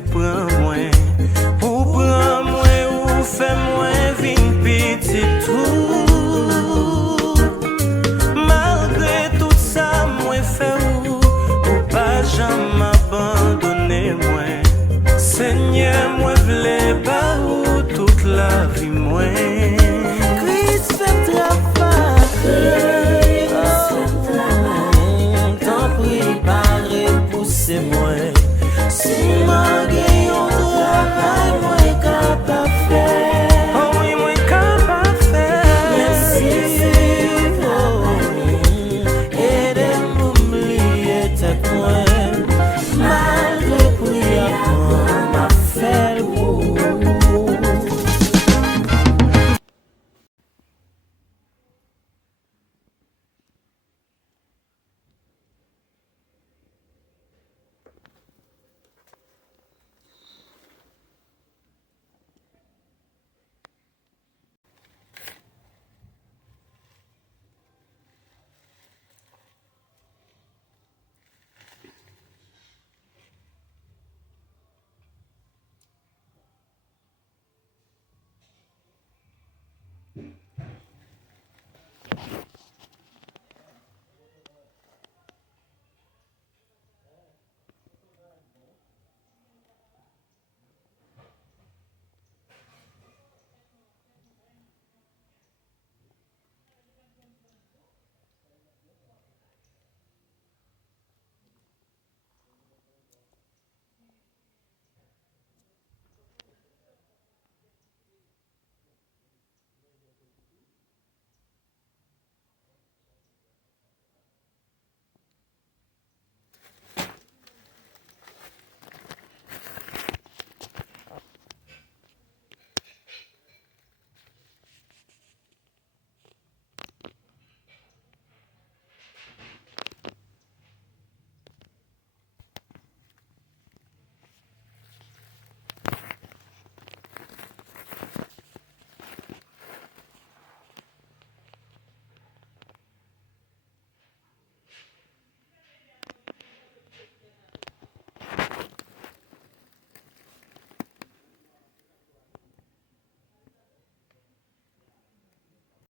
te prends moins, ou prends moins, ou fais moins, vin petit tout. Malgré tout ça, moi fait ou pas jamais abandonner moi. Seigneur, moi v'lais pas ou toute la vie moi. Christ fait travail, t'en prie, pas repousser moi.